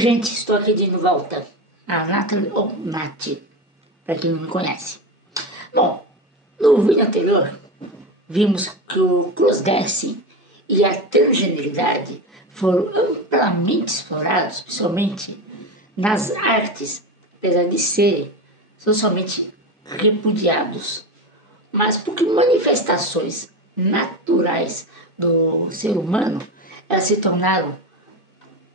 gente, estou aqui de volta. A Nathalie, ou Nath, para quem não me conhece. Bom, no vídeo anterior, vimos que o crossdressing e a transgeneridade foram amplamente explorados, principalmente nas artes, apesar de serem socialmente repudiados, mas porque manifestações naturais do ser humano, elas se tornaram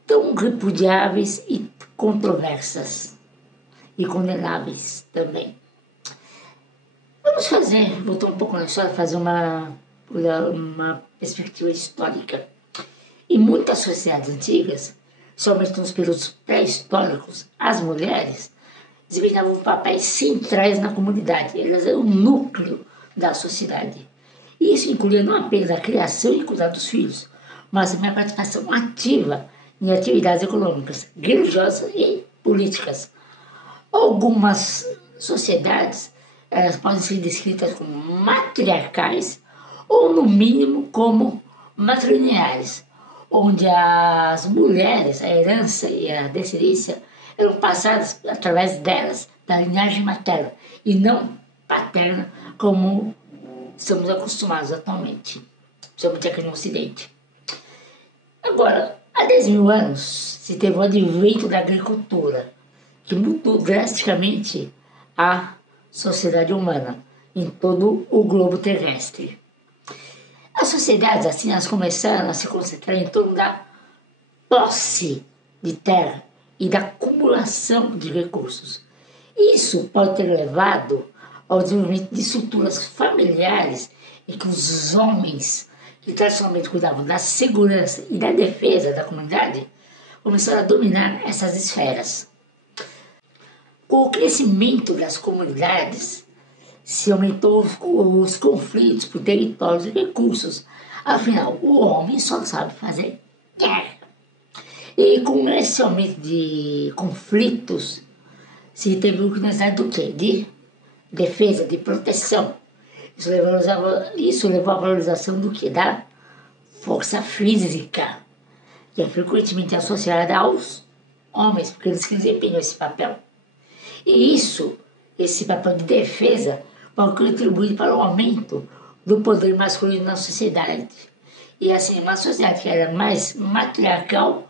tão repudiáveis e controversas e condenáveis também. Vamos voltar um pouco na história, fazer uma perspectiva histórica. Em muitas sociedades antigas, somente nos períodos pré-históricos, as mulheres desempenhavam papéis centrais na comunidade. Elas eram o núcleo da sociedade. Isso incluía não apenas a criação e cuidado dos filhos, mas também a participação ativa em atividades econômicas, religiosas e políticas. Algumas sociedades elas podem ser descritas como matriarcais ou, no mínimo, como matrilineares, onde as mulheres, a herança e a descendência eram passadas através delas da linhagem materna e não paterna, como estamos acostumados atualmente, principalmente aqui no Ocidente. Agora, há 10 mil anos se teve o advento da agricultura, que mudou drasticamente a sociedade humana em todo o globo terrestre. As sociedades assim elas começaram a se concentrar em torno da posse de terra e da acumulação de recursos. Isso pode ter levado ao desenvolvimento de estruturas familiares em que os homens que tradicionalmente cuidavam da segurança e da defesa da comunidade começaram a dominar essas esferas. Com o crescimento das comunidades, se aumentou os conflitos por territórios e recursos. Afinal, o homem só sabe fazer guerra. E com esse aumento de conflitos, se teve a necessidade do quê? De defesa, de proteção. Isso levou à valorização do quê? Da força física, que é frequentemente associada aos homens, porque eles que desempenham esse papel. E esse papel de defesa, pode contribuir para o aumento do poder masculino na sociedade. E assim, uma sociedade que era mais matriarcal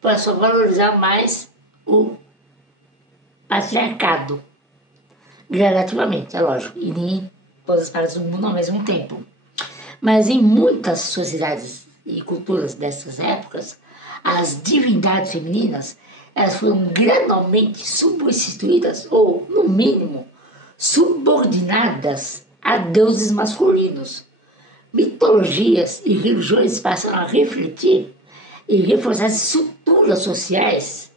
passou a valorizar mais o patriarcado. Gradativamente, é lógico, e em todas as partes do mundo ao mesmo tempo. Mas em muitas sociedades e culturas dessas épocas, as divindades femininas elas foram gradualmente substituídas ou, no mínimo, subordinadas a deuses masculinos. Mitologias e religiões passaram a refletir e reforçar as estruturas sociais,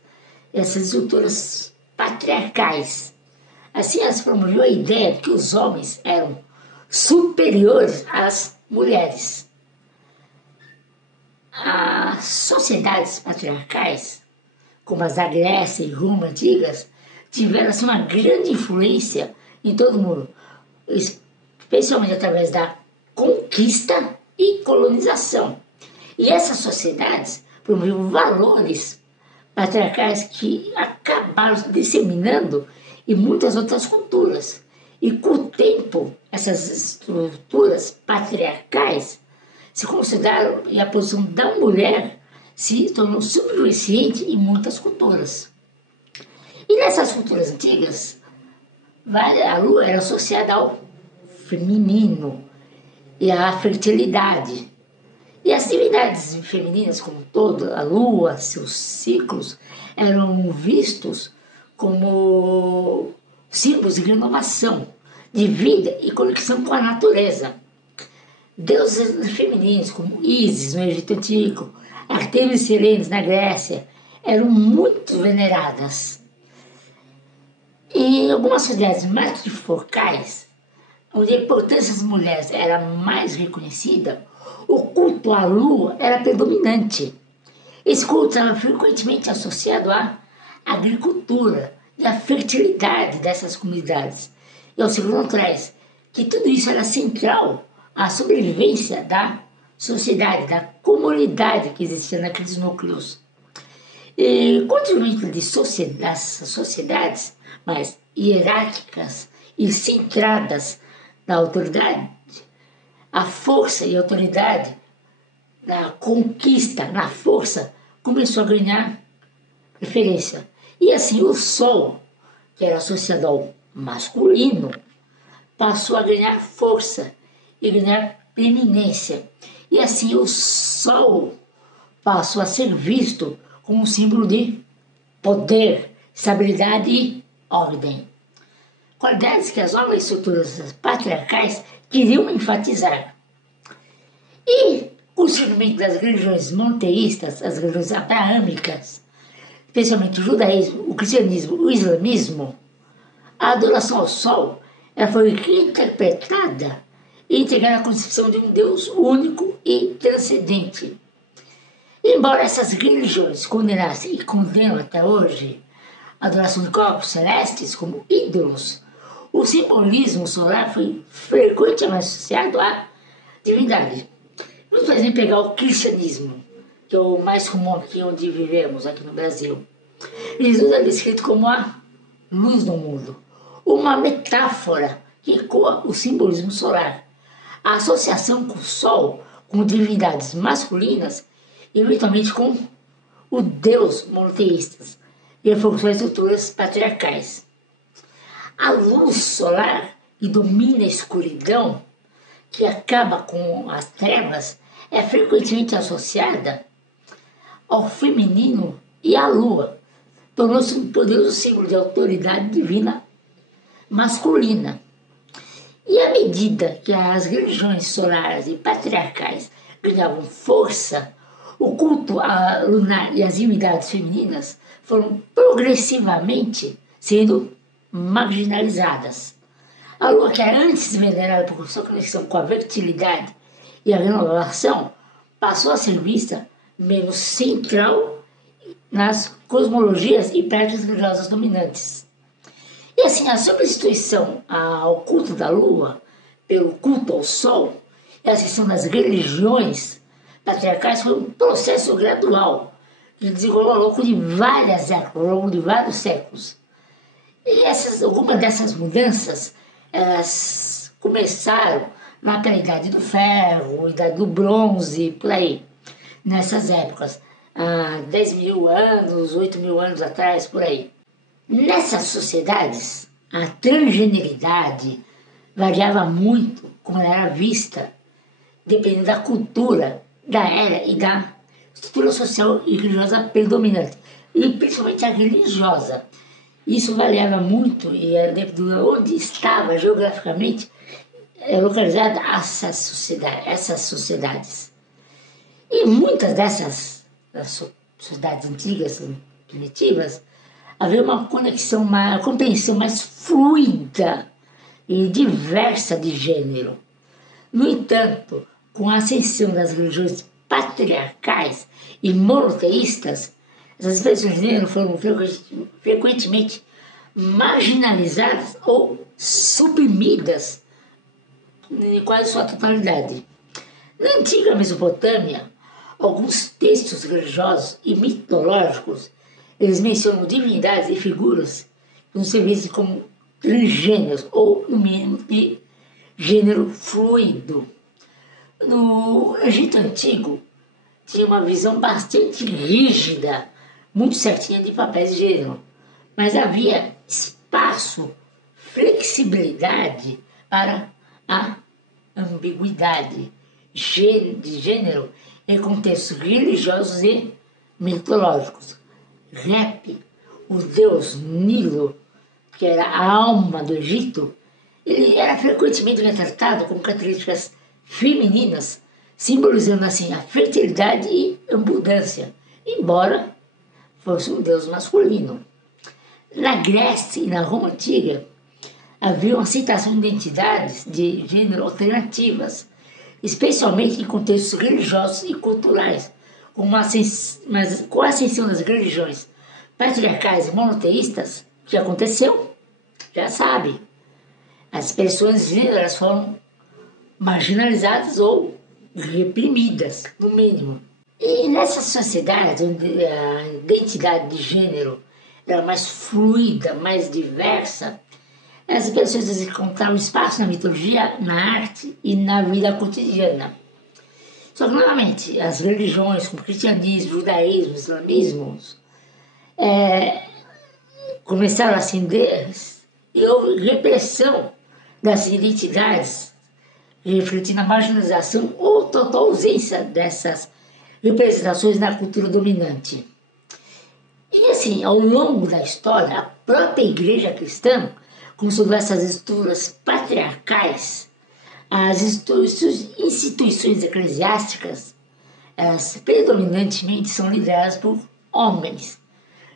essas estruturas patriarcais. Assim, elas promoviam a ideia de que os homens eram superiores às mulheres. As sociedades patriarcais, como as da Grécia e Roma antigas, tiveram assim, uma grande influência em todo o mundo, especialmente através da conquista e colonização. E essas sociedades promoviam valores patriarcais que acabaram se disseminando em muitas outras culturas. E com o tempo, essas estruturas patriarcais se consideraram, e a posição da mulher se tornou subversiente em muitas culturas. E nessas culturas antigas, a lua era associada ao feminino e à fertilidade. E as divindades femininas, como toda a lua, seus ciclos, eram vistos como símbolos de renovação, de vida e conexão com a natureza. Deuses femininos, como Ísis no Egito Antigo, Artemis e Selene na Grécia, eram muito veneradas. Em algumas sociedades matrifocais, onde a importância das mulheres era mais reconhecida, o culto à lua era predominante. Esse culto era frequentemente associado à agricultura e à fertilidade dessas comunidades. E ao segundo traz que tudo isso era central à sobrevivência da sociedade, da comunidade que existia naqueles núcleos. E com o desenvolvimento das sociedades mais hierárquicas e centradas na autoridade, a força e a autoridade na conquista, na força, começou a ganhar preferência. E assim o sol, que era associado ao masculino, passou a ganhar força e ganhar preeminência. E assim o sol passou a ser visto como um símbolo de poder, estabilidade e ordem. Qualidades que as novas estruturas patriarcais queriam enfatizar. E com o surgimento das religiões monoteístas, as religiões abraâmicas, especialmente o judaísmo, o cristianismo, o islamismo, a adoração ao sol ela foi reinterpretada e integrada à concepção de um Deus único e transcendente. Embora essas religiões condenassem e condenam até hoje a adoração de corpos celestes como ídolos, o simbolismo solar foi frequentemente associado à divindade. Vamos, por exemplo, pegar o cristianismo, que é o mais comum aqui onde vivemos, aqui no Brasil. Jesus é descrito como a luz do mundo, uma metáfora que ecoa o simbolismo solar. A associação com o sol, com divindades masculinas, e eventualmente com o Deus monoteístas, e reforçou as estruturas patriarcais. A luz solar, que domina a escuridão, que acaba com as trevas, é frequentemente associada ao feminino e à lua, tornou-se um poderoso símbolo de autoridade divina masculina. E à medida que as religiões solares e patriarcais ganhavam força, o culto à lunar e às divindades femininas foram progressivamente sendo marginalizadas. A lua, que era antes venerada por sua conexão com a fertilidade e a renovação, passou a ser vista menos central nas cosmologias e práticas religiosas dominantes. E assim, a substituição ao culto da lua pelo culto ao sol e a ascensão das religiões patriarcais foi um processo gradual que desenrolou ao longo de várias épocas, ao longo de vários séculos. E algumas dessas mudanças elas começaram lá pela Idade do Ferro, Idade do Bronze, por aí, nessas épocas, há 10 mil anos, 8 mil anos atrás, por aí. Nessas sociedades, a transgeneridade variava muito como ela era vista, dependendo da cultura, da era e da estrutura social e religiosa predominante, e principalmente a religiosa. Isso variava muito e era dependendo de onde estava geograficamente localizada essas sociedades. E muitas dessas sociedades antigas, primitivas, havia uma conexão, uma compreensão mais fluida e diversa de gênero. No entanto, com a ascensão das religiões patriarcais e monoteístas, essas expressões de gênero foram frequentemente marginalizadas ou suprimidas em quase sua totalidade. Na antiga Mesopotâmia, alguns textos religiosos e mitológicos eles mencionam divindades e figuras que se vistos como transgêneros ou, no mínimo, de gênero fluido. No Egito Antigo, tinha uma visão bastante rígida, muito certinha de papéis de gênero, mas havia espaço, flexibilidade para a ambiguidade de gênero em contextos religiosos e mitológicos. Rep, o deus Nilo, que era a alma do Egito, ele era frequentemente retratado com características femininas, simbolizando assim a fertilidade e abundância, embora fosse um deus masculino. Na Grécia e na Roma Antiga, havia uma aceitação de identidades de gênero alternativas, especialmente em contextos religiosos e culturais, mas com a ascensão das religiões patriarcais e monoteístas, o que aconteceu? Já sabe. As expressões de gênero elas foram marginalizadas ou reprimidas, no mínimo. E nessa sociedade onde a identidade de gênero era mais fluida, mais diversa, as pessoas encontravam espaço na mitologia, na arte e na vida cotidiana. Só que, novamente, as religiões como cristianismo, judaísmo, islamismo começaram a ascender e houve repressão das identidades, refletindo a marginalização ou total ausência dessas representações na cultura dominante. E assim, ao longo da história, a própria igreja cristã começou essas estruturas patriarcais, as instituições eclesiásticas, elas predominantemente são lideradas por homens,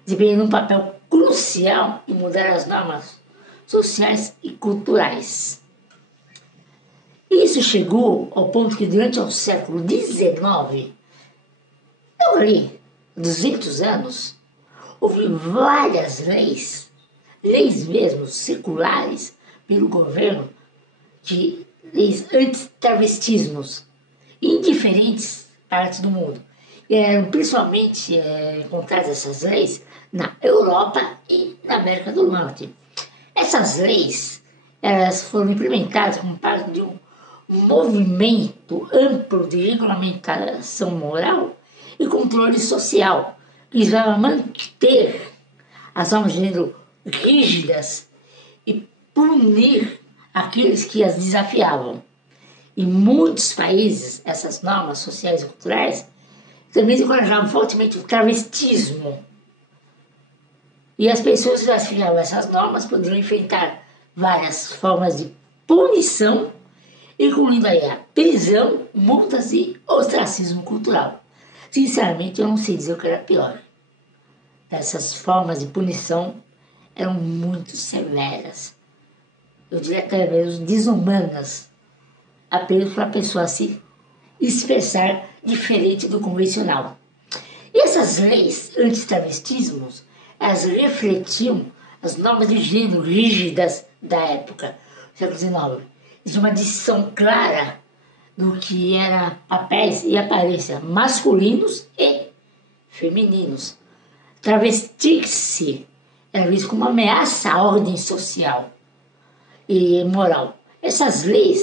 desempenhando um papel crucial em mudar as normas sociais e culturais. Isso chegou ao ponto que durante o século XIX, então ali, 200 anos, houve várias leis mesmo seculares pelo governo, de leis anti-travestismos em diferentes partes do mundo. E eram principalmente encontradas essas leis na Europa e na América do Norte. Essas leis elas foram implementadas como parte de um movimento amplo de regulamentação moral e controle social, que visava manter as normas de gênero rígidas e punir aqueles que as desafiavam. Em muitos países, essas normas sociais e culturais também encorajavam fortemente o travestismo. E as pessoas que desafiavam essas normas poderiam enfrentar várias formas de punição, incluindo aí a prisão, multas e ostracismo cultural. Sinceramente, eu não sei dizer o que era pior. Essas formas de punição eram muito severas. Eu diria até mesmo desumanas, apenas para a pessoa se expressar diferente do convencional. E essas leis anti-travestismos, elas refletiam as normas de gênero rígidas da época, século XIX. Existia uma distinção clara do que eram papéis e aparência masculinos e femininos. Travestir-se era visto como uma ameaça à ordem social e moral. Essas leis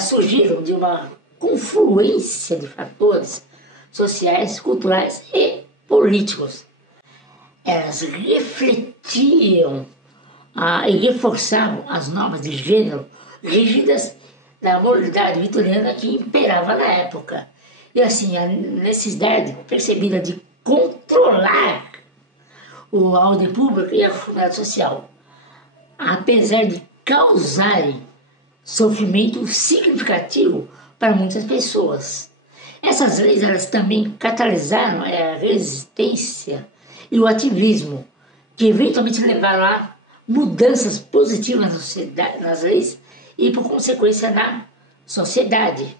surgiram de uma confluência de fatores sociais, culturais e políticos. Elas refletiam e reforçavam as normas de gênero rígidas da moralidade vitoriana que imperava na época. E assim, a necessidade percebida de controlar a ordem pública e a comunidade social, apesar de causarem sofrimento significativo para muitas pessoas. Essas leis elas também catalisaram a resistência e o ativismo, que eventualmente levaram a mudanças positivas nas leis e, por consequência, na sociedade.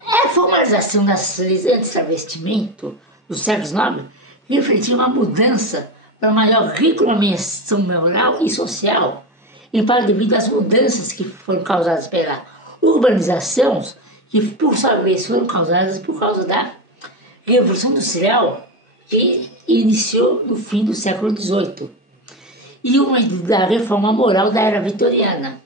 A formalização das leis anti-travestimento do século XIX refletiu uma mudança para maior regulamentação moral e social, em parte devido às mudanças que foram causadas pela urbanização, que por sua vez foram causadas por causa da Revolução Industrial, que iniciou no fim do século XVIII, e da reforma moral da era vitoriana.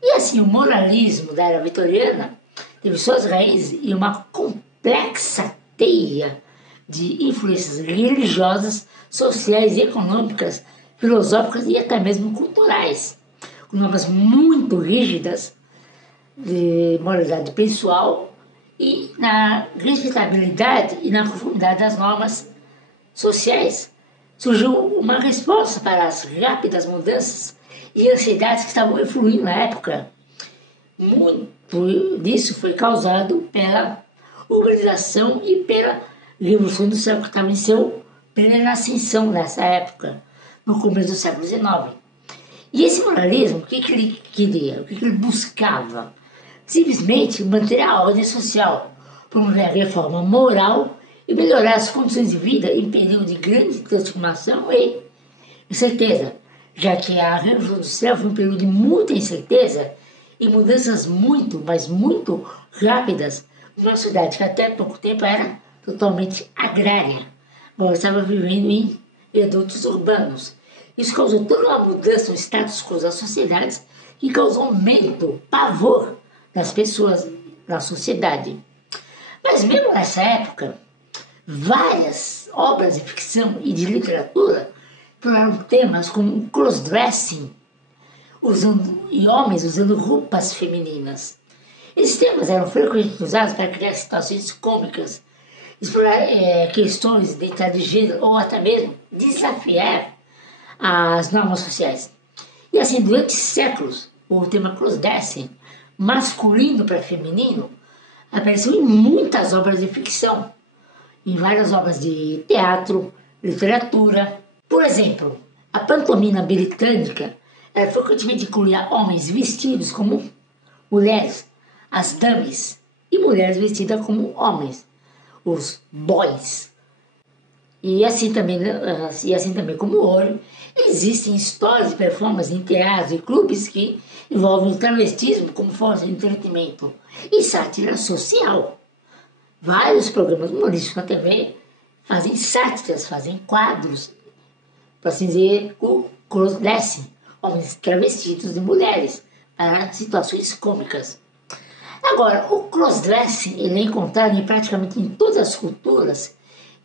E assim, o moralismo da era vitoriana teve suas raízes em uma complexa teia de influências religiosas, sociais e econômicas, filosóficas e até mesmo culturais, com normas muito rígidas de moralidade pessoal e na respeitabilidade e na conformidade das normas sociais. Surgiu uma resposta para as rápidas mudanças e ansiedades que estavam influindo na época. Muito disso foi causado pela urbanização e pela Revolução Industrial, que estava em seu plena ascensão nessa época, no começo do século XIX. E esse moralismo, o que ele queria? O que ele buscava? Simplesmente manter a ordem social, promover a reforma moral e melhorar as condições de vida em período de grande transformação e incerteza, já que a Revolução Industrial foi um período de muita incerteza e mudanças muito, mas muito rápidas, Uma cidade que até pouco tempo era totalmente agrária. Bom, eu estava vivendo em redutos urbanos. Isso causou toda uma mudança no status quo das sociedades e causou medo, pavor das pessoas na sociedade. Mas mesmo nessa época, várias obras de ficção e de literatura exploraram temas como crossdressing e homens usando roupas femininas. Esses temas eram frequentemente usados para criar situações cômicas, explorar questões de identidade de gênero ou até mesmo desafiar as normas sociais. E assim, durante séculos, o tema crossdressing, masculino para feminino, apareceu em muitas obras de ficção, em várias obras de teatro, literatura. Por exemplo, a pantomima britânica frequentemente incluía homens vestidos como mulheres, as dummies, e mulheres vestidas como homens, os boys. E assim também como hoje, existem histórias de performances em teatros e clubes que envolvem o travestismo como forma de entretenimento e sátira social. Vários programas humorísticos na TV fazem sátiras, fazem quadros, para assim dizer, o crossdressing, homens travestidos de mulheres, para situações cômicas. Agora, o crossdressing ele é encontrado praticamente em todas as culturas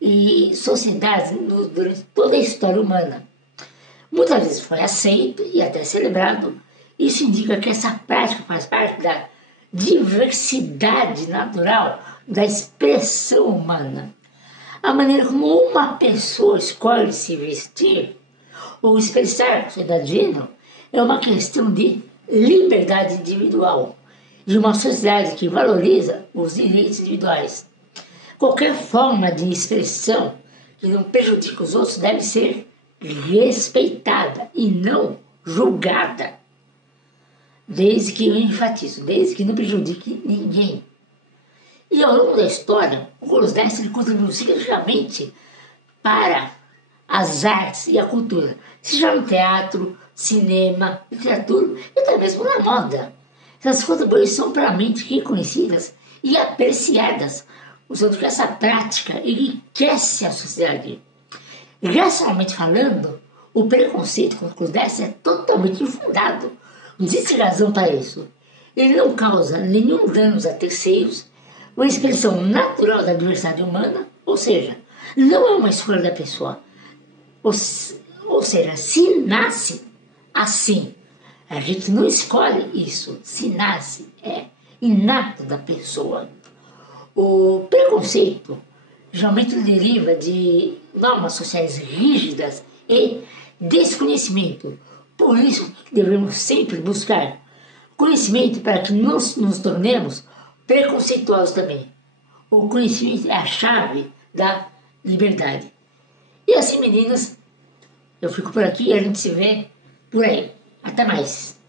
e sociedades durante toda a história humana. Muitas vezes foi aceito e até celebrado. Isso indica que essa prática faz parte da diversidade natural da expressão humana. A maneira como uma pessoa escolhe se vestir ou expressar sua idade de gênero é uma questão de liberdade individual de uma sociedade que valoriza os direitos individuais. Qualquer forma de expressão que não prejudique os outros deve ser respeitada e não julgada. Desde que, eu enfatizo, desde que não prejudique ninguém. E ao longo da história, o crossdressing contribuiu significativamente para as artes e a cultura, seja no teatro, cinema, literatura e até mesmo na moda. Essas contribuições são amplamente reconhecidas e apreciadas, usando que essa prática enriquece a sociedade. Racionalmente falando, o preconceito contra o crossdressing é totalmente infundado. Não existe razão para isso. Ele não causa nenhum dano a terceiros, uma expressão natural da diversidade humana, ou seja, não é uma escolha da pessoa. Ou seja, se nasce assim, a gente não escolhe isso. Se nasce, é inato da pessoa. O preconceito geralmente deriva de normas sociais rígidas e desconhecimento. Por isso, devemos sempre buscar conhecimento para que não nos tornemos preconceituosos também. O conhecimento é a chave da liberdade. E assim, meninas, eu fico por aqui e a gente se vê por aí. Até mais.